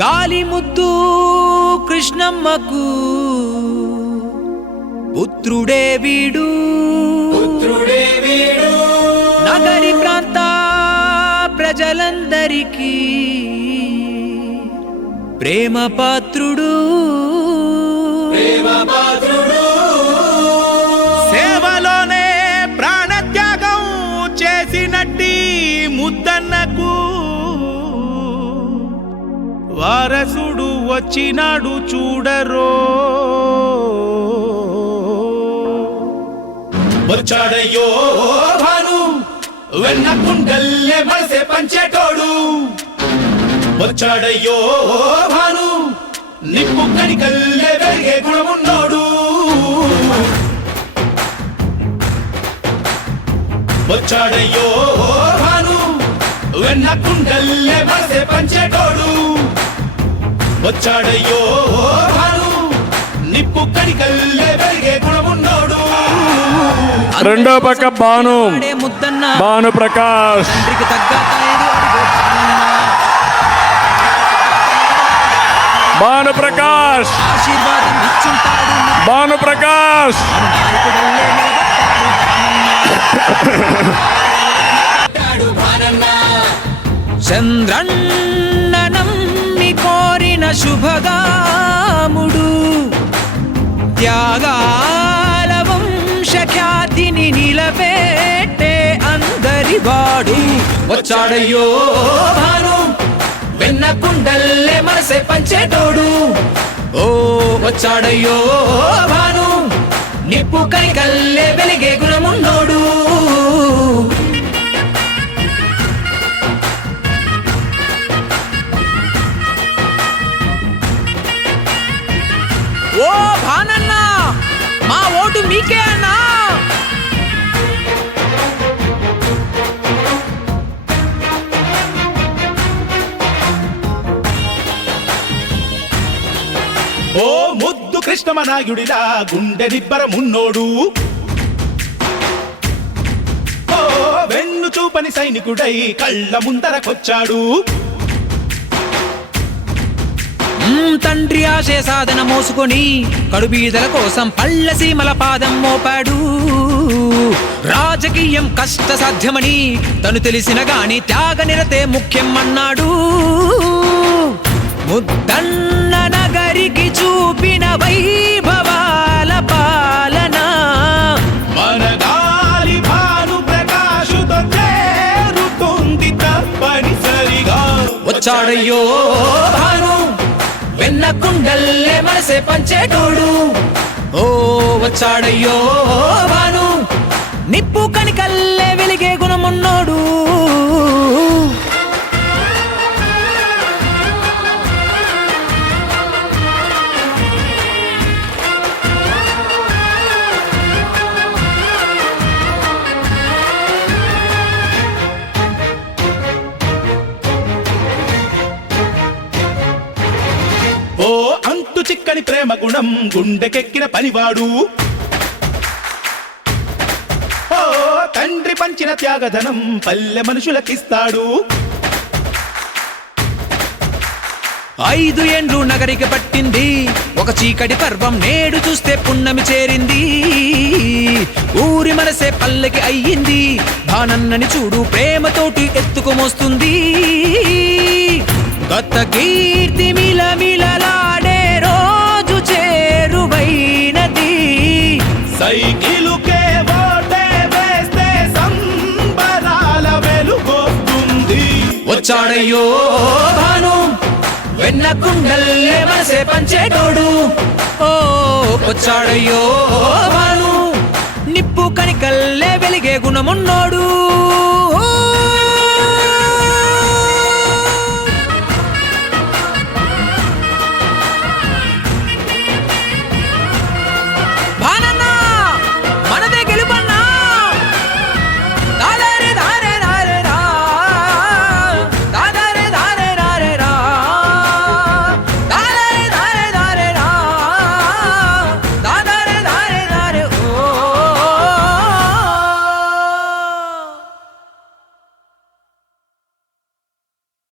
గాలి ముద్దు కృష్ణమ్మకు పుత్రుడే వీడు నగరి ప్రాంత ప్రజలందరికీ ప్రేమ పాత్రుడు సేవలోనే ప్రాణత్యాగం చేసినట్టి ముద్దన్నకు వారసుడు వచ్చినాడు చూడరో. వచ్చాడయ్యో భాను వెన్న కుండల్లే మనసే పంచేటోడు. వచ్చాడయ్యో భాను నిప్పు కణికల్లే వెలిగే గుణమున్నోడు. వచ్చాడయ్యో భాను వెన్న కుండల్లే మనసే పంచేటోడు. వచ్చాడయ్యో భాను నిప్పు కణికల్లే వెలిగే గుణమున్నోడు. రెండో పక్క భాను ప్రకాష్ ఆశీర్వాదం ఇచ్చుంటాడు భానుప్రకాష్ చంద్రన్ననమ్మి కోరిన శుభగాముడు త్యాగాల వంశఖ్యాతిని నిలబెట్టే అందరివాడు. వచ్చాడయ్యో భాను వెన్న కుండల్లే మనసే పంచేటోడు. ఓ వచ్చాడయ్యో భాను నిప్పు కణికల్లే వెలిగే గుణమున్నోడు. ఓ భానన్నా మా ఓటు మీకే అన్నా. ఓ ముద్దు కృష్ణమనాయుడిలా గుండె నిబ్బరమున్నోడు. ఓ వెన్ను చూపని సైనికుడై కళ్ళ ముందరకొచ్చాడు. తండ్రి ఆశయ సాధన మోసుకొని కడుబీదల కోసం పళ్ళ సీమల పాదం మోపాడు. రాజకీయం కష్ట సాధ్యమని తను తెలిసిన గాని త్యాగ నిరతే ముఖ్యం అన్నాడు. ముద్దన్న నగరికి చూపిన వైభవాల పాలన మన గాలి భాను ప్రకాశుతో చేరుతుంది తప్పనిసరిగా. వచ్చాడయ్యో భాను వెన్న కుండల్లే మనసే పంచేటోడు. ఓ వచ్చాడయ్యో భాను నిప్పు కణికల్లే వెలిగే గుణమున్నోడు. ఓ అంతు చిక్కని ప్రేమ గుణం గుండెకెక్కిన పనివాడు. ఓ తండ్రి పంచిన త్యాగధనం పల్లె మనుషులకిస్తాడు. 5 ఏండ్లు నగరికి పట్టింది ఒక చీకటి పర్వం నేడు చూస్తే పున్నమి చేరింది. ఊరి మనసే పల్లెకి అయ్యింది భానన్నని చూడు ప్రేమతోటి ఎత్తుకుమోస్తుంది. గత కీర్తి మిలమిలలాడే రోజు చేరువైనది. సైకిలుకే ఓటే వేస్తే సంబరాల వెలుగొస్తుంది. వచ్చాడయ్యో భాను వెన్న కుండల్లే మనసే పంచేటోడు. ఓ వచ్చాడయ్యో భాను నిప్పు కణికల్లే వెలిగే గుణమున్నోడు.